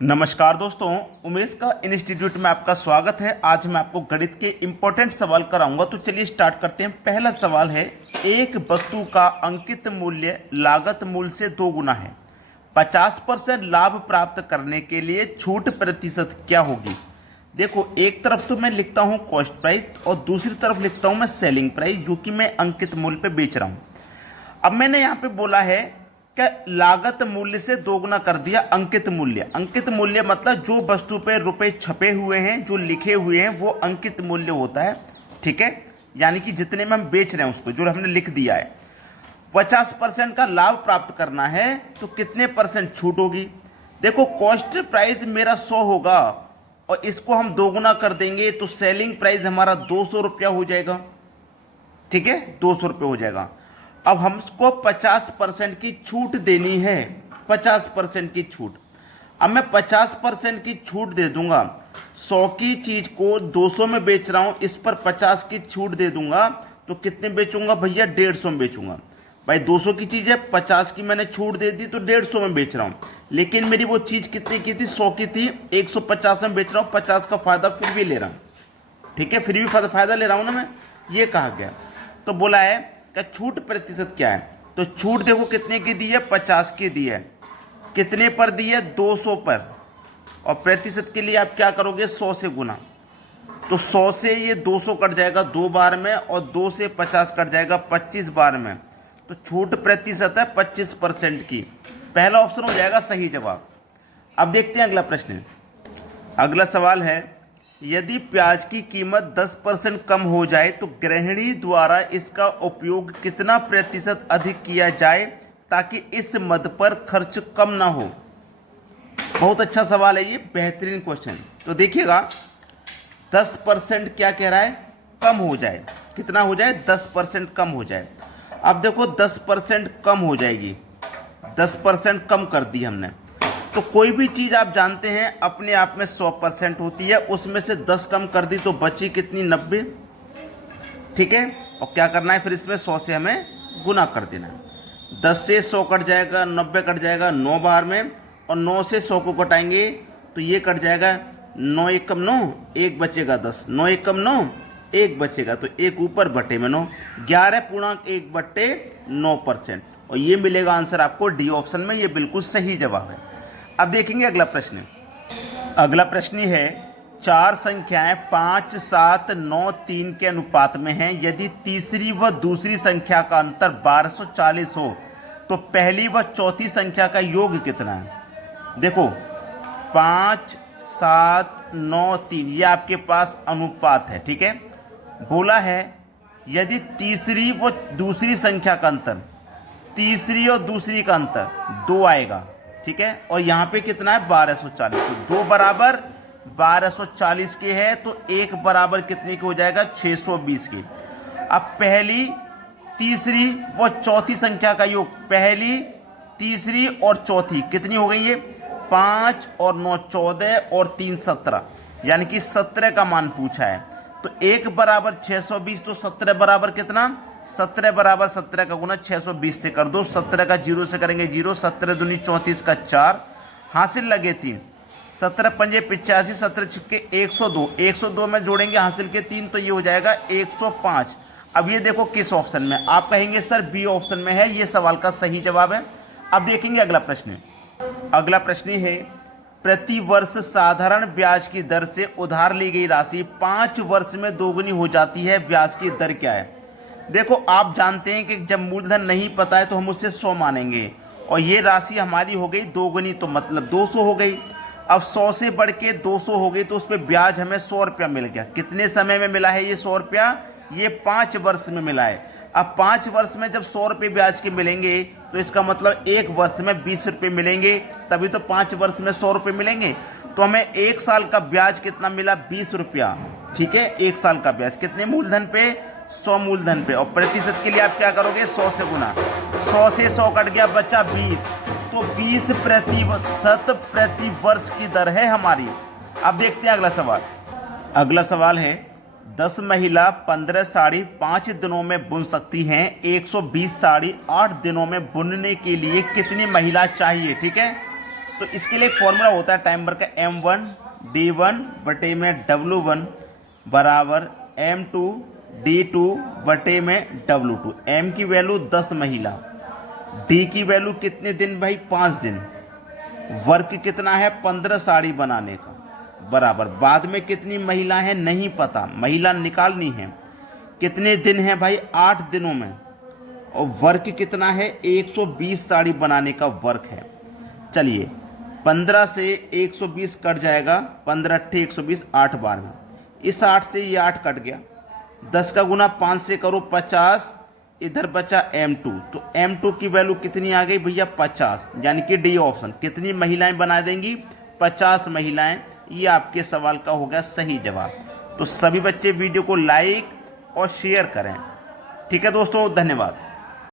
नमस्कार दोस्तों, उमेश का इंस्टीट्यूट में आपका स्वागत है। आज मैं आपको गणित के इंपॉर्टेंट सवाल कराऊंगा। तो चलिए स्टार्ट करते हैं। पहला सवाल है, एक वस्तु का अंकित मूल्य लागत मूल्य से 2 गुना है। 50% लाभ प्राप्त करने के लिए छूट प्रतिशत क्या होगी। देखो, एक तरफ तो मैं लिखता हूं कॉस्ट प्राइस और दूसरी तरफ लिखता हूं मैं सेलिंग प्राइस, जो कि मैं अंकित मूल्य पे बेच रहा हूं। अब मैंने यहाँ पे बोला है कि लागत मूल्य से 2 गुना कर दिया अंकित मूल्य। अंकित मूल्य मतलब जो वस्तु पे रुपए छपे हुए हैं, जो लिखे हुए हैं, वो अंकित मूल्य होता है। ठीक है, यानी कि जितने में हम बेच रहे हैं उसको, जो हमने लिख दिया है। 50% का लाभ प्राप्त करना है तो कितने परसेंट छूट होगी। देखो, कॉस्ट प्राइस मेरा 100 होगा और इसको हम 2 गुना कर देंगे तो सेलिंग प्राइस हमारा 200 रुपया हो जाएगा। ठीक है, 200 रुपये हो जाएगा। अब हमको 50% की छूट देनी है, 50% की छूट। अब मैं 50% की छूट दे दूंगा। 100 की चीज को 200 में बेच रहा हूं, इस पर 50 की छूट दे दूंगा तो कितने बेचूंगा भैया, 150 में बेचूंगा। भाई 200 की चीज है, 50 की मैंने छूट दे दी तो 150 में बेच रहा हूं। लेकिन मेरी वो चीज कितने की थी, 100 की थी, 150 में बेच रहा हूं, 50 का फायदा फिर भी ले रहा हूं। ठीक है, फिर भी फायदा ले रहा हूं ना मैं, ये कहा गया। तो बोला है कि छूट प्रतिशत क्या है। तो छूट देखो कितने की दी है, 50 की दी है। कितने पर दी है, 200 पर। और प्रतिशत के लिए आप क्या करोगे, 100 से गुना। तो 100 से ये 200 कट जाएगा 2 बार में, और 2 से 50 कट जाएगा 25 बार में। तो छूट प्रतिशत है 25% की। पहला ऑप्शन हो जाएगा सही जवाब। अब देखते हैं अगला प्रश्न। अगला सवाल है, यदि प्याज की कीमत 10% कम हो जाए तो गृहिणी द्वारा इसका उपयोग कितना प्रतिशत अधिक किया जाए ताकि इस मद पर खर्च कम ना हो। बहुत अच्छा सवाल है ये, बेहतरीन क्वेश्चन। तो देखिएगा, 10% क्या कह रहा है, कम हो जाए। कितना हो जाए, 10% कम हो जाए। अब देखो 10% कम हो जाएगी, 10% कम कर दी हमने। तो कोई भी चीज़ आप जानते हैं अपने आप में 100% होती है, उसमें से 10 कम कर दी तो बची कितनी, 90। ठीक है, और क्या करना है फिर इसमें, 100 से हमें गुना कर देना है। 10 से 100 कट जाएगा, 90 कट जाएगा 9 बार में, और 9 से 100 को कटाएंगे तो ये कट जाएगा 9 एकम 9, 1 बचेगा 10, 9 एकम 9, 1 बचेगा तो 1 ऊपर बटे में 9, 11.1/9%। और ये मिलेगा आंसर आपको डी ऑप्शन में, ये बिल्कुल सही जवाब है। अब देखेंगे अगला प्रश्न। अगला प्रश्न है, 4 संख्याएं 5, 7, 9, 3 के अनुपात में हैं। यदि तीसरी व दूसरी संख्या का अंतर 1240 हो तो पहली व चौथी संख्या का योग कितना है। देखो, 5, 7, 9, 3 ये आपके पास अनुपात है। ठीक है, बोला है यदि तीसरी व दूसरी संख्या का अंतर, तीसरी और दूसरी का अंतर 2 आएगा। ठीक है, और यहां पे कितना है, 1240। तो 2 बराबर 1240 के है तो 1 बराबर कितने के हो जाएगा, 620 के। अब पहली, तीसरी व चौथी संख्या का योग, पहली, तीसरी और चौथी कितनी हो गई है, 5 और 9 14 और 3 17, यानी कि 17 का मान पूछा है। तो 1 बराबर 620, तो 17 बराबर कितना, 17 बराबर 17 का गुना 620 से कर दो। 17 का 0 से करेंगे 0, 17 दूनी 34 का 4, हासिल लगे 3, 17 पंजे 85, 17 छिक्के 102, 102 में जोड़ेंगे हासिल के 3 तो ये हो जाएगा 105। अब ये देखो किस ऑप्शन में, आप कहेंगे सर बी ऑप्शन में है, ये सवाल का सही जवाब है। अब देखेंगे अगला प्रश्न। अगला प्रश्न है, प्रति वर्ष साधारण ब्याज की दर से उधार ली गई राशि 5 वर्ष में दोगुनी हो जाती है, ब्याज की दर क्या है। देखो, आप जानते हैं कि जब मूलधन नहीं पता है तो हम उससे 100 मानेंगे, और ये राशि हमारी हो गई दोगुनी, तो मतलब 200 हो गई। अब 100 से बढ़ के 200 हो गई तो उस पर ब्याज हमें 100 रुपया मिल गया। कितने समय में मिला है ये 100 रुपया, ये 5 वर्ष में मिला है। अब 5 वर्ष में जब 100 रुपये ब्याज के मिलेंगे तो इसका मतलब 1 वर्ष में 20 रुपये मिलेंगे, तभी तो 5 वर्ष में 100 रुपये मिलेंगे। तो हमें 1 साल का ब्याज कितना मिला, 20 रुपया। ठीक है, 1 साल का ब्याज कितने मूलधन पे, 100 मूलधन पे। और प्रतिशत के लिए आप क्या करोगे, 100 से गुना, 100 से 100 कट गया, बचा 20, तो 20% प्रति वर्ष की दर है हमारी। अब देखते हैं अगला सवाल। अगला सवाल है, 10 महिला 15 साड़ी 5 दिनों में बुन सकती हैं। 120 साड़ी 8 दिनों में बुनने के लिए कितनी महिला चाहिए। ठीक है, तो इसके लिए एक फॉर्मूला होता है टाइमर का M1 D1 बटे में W1 बराबर M2 D2 बटे में W2। M की वैल्यू 10 महिला, D की वैल्यू कितने दिन भाई 5 दिन, वर्क कितना है 15 साड़ी बनाने का बराबर, बाद में कितनी महिला है नहीं पता, महिला निकालनी है, कितने दिन है भाई 8 दिनों में, और वर्क कितना है 120 साड़ी बनाने का वर्क है। चलिए 15 से 120 कट जाएगा, 15 अट्ठे 120, 8 बार में, इस 8 से ये 8 कट गया, 10 का गुना 5 से करो 50, इधर बचा M2, तो M2 की वैल्यू कितनी आ गई भैया 50, यानी कि डी ऑप्शन। कितनी महिलाएं बना देंगी 50 महिलाएं। ये आपके सवाल का हो गया सही जवाब। तो सभी बच्चे वीडियो को लाइक और शेयर करें। ठीक है दोस्तों, धन्यवाद।